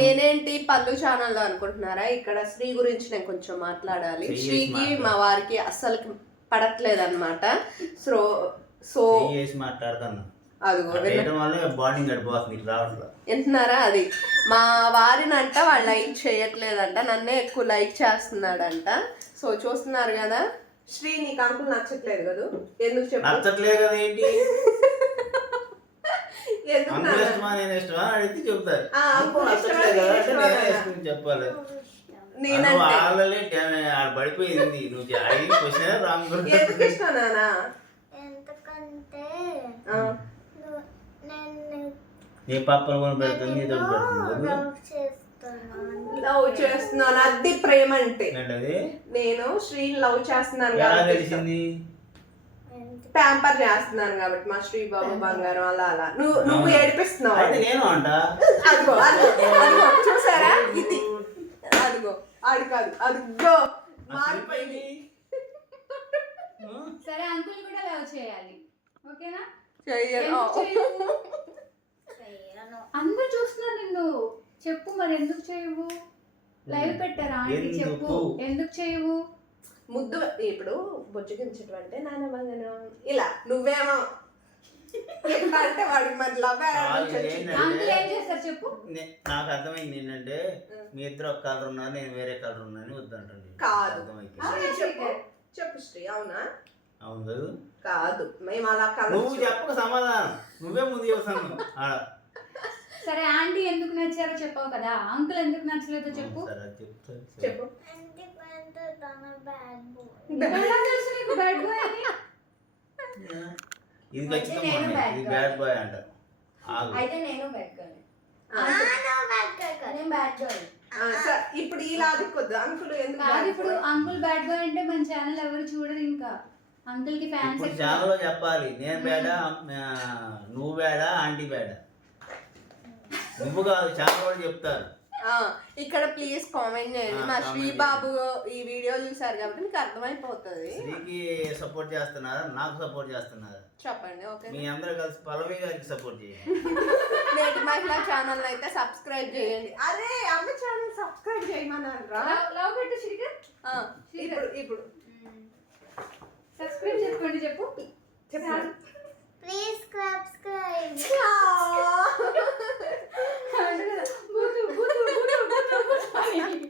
నేనేంటి పళ్ళు ఛానల్లో అనుకుంటున్నారా? ఇక్కడ శ్రీ గురించి నేను కొంచెం మాట్లాడాలి. శ్రీకి మా వారికి అస్సలు పడట్లేదు అనమాట. సో మాట్లాడుతాను అదిగో బాండింగ్ గడిపోతుంది రావట్లేదు. వింటున్నారా? అది మా వారినంట వాళ్ళు లైక్ చేయట్లేదంట, నన్నే ఎక్కువ లైక్ చేస్తున్నాడంట. సో చూస్తున్నారు కదా. శ్రీ నీకు అంకుల్ నచ్చట్లేదు కదా? ఎందుకు చెప్పు? నచ్చట్లేదు కదా ఏంటి? చెప్పాలి పడిపోయింది. నువ్వు నీ పాపలు కొని పెడుతుంది, లవ్ చేస్తున్నాను. అది ప్రేమ అంటే. నేను శ్రీ లవ్ చేస్తున్నాను, ప్యాంపర్ చేస్తున్నాను కాబట్టి మా శ్రీ బాబు బంగారం అలా అలా. నువ్వు ఏడిపిస్తున్నావు. నేను అంట అదిగో అదిగో చూసారా? ఇది అదిగో ఆడి కాదు, అదిగో మారిపోయింది. సరే అంకుల్ కూడా లవ్ చేయాలి, ఓకేనా? అందరూ చూస్తున్నారు నిన్ను. చెప్పు మరి ఎందుకు చేయవు? లైవ్ పెట్టారా అంటే చెప్పు ఎందుకు చేయవు? ముద్దు ఇప్పుడు బొజ్జగించడం అంటే నాన్న మగను ఇలా, నువ్వేమో అంటే వాడికి మరి లవ్. అంకుల్ ఏం చేస్తారు చెప్పు? నాకు అర్థమైంది ఏంటంటే మీ ఇద్దరు ఒక కలర్ ఉన్నారు, నేను వేరే కలర్ ఉన్నాను వద్దంటండి. కాదు చెప్పు శ్రీ. అవునా? అవును కదా? కాదు మేము అలా కలర్. నువ్వు చెప్పక సమాధానం, నువ్వే ముందు చేస్తాను. సరే ఆంటీ ఎందుకు నచ్చారో చెప్పావు కదా, అంకుల్ ఎందుకు నచ్చలేదో చెప్పు. చెప్పు. ఇది ఖచ్చితంగా ఇది బ్యాడ్ బాయ్ అంట. అయితే నేను బ్యాడ్ గర్ల్. ఇప్పుడు ఈ లాజిక్ వద్దు. అంకుల్ ఎందుకు? ఇప్పుడు అంకుల్ బ్యాడ్ బాయ్ అంటే మన ఛానల్ ఎవరు చూడరు. ఇంకా అంకుల్ కి ఫ్యాన్స్ ఛానల్లో చెప్పాలి నేను బేడా, నువ్వు బేడా, ఆంటీ బేడా. నువ్వు కాదు, ఛానల్ కూడా చెప్తారు. ఇక్కడ ప్లీజ్ కామెంట్ చేయండి. మా శ్రీ బాబు ఈ వీడియో చూసారు కాబట్టి మీకు అర్థమైపోతుంది. శ్రీకి సపోర్ట్ చేస్తున్నారా, నాకు సపోర్ట్ చేస్తున్నారా చెప్పండి. ఓకే, మీ అందరూ కలిసి పల్లవి గారికి సపోర్ట్ చేయండి. నేటి మహిళా ఛానల్ అయితే సబ్స్క్రైబ్ చేయండి. అరే అమ్మ ఛానల్ సబ్స్క్రైబ్ చేయమన్నారా? లవ్ పెట్టు శ్రీకర్. ఇప్పుడు సబ్స్క్రైబ్ చేసుకోండి. చెప్పు please subscribe. Booth booth booth booth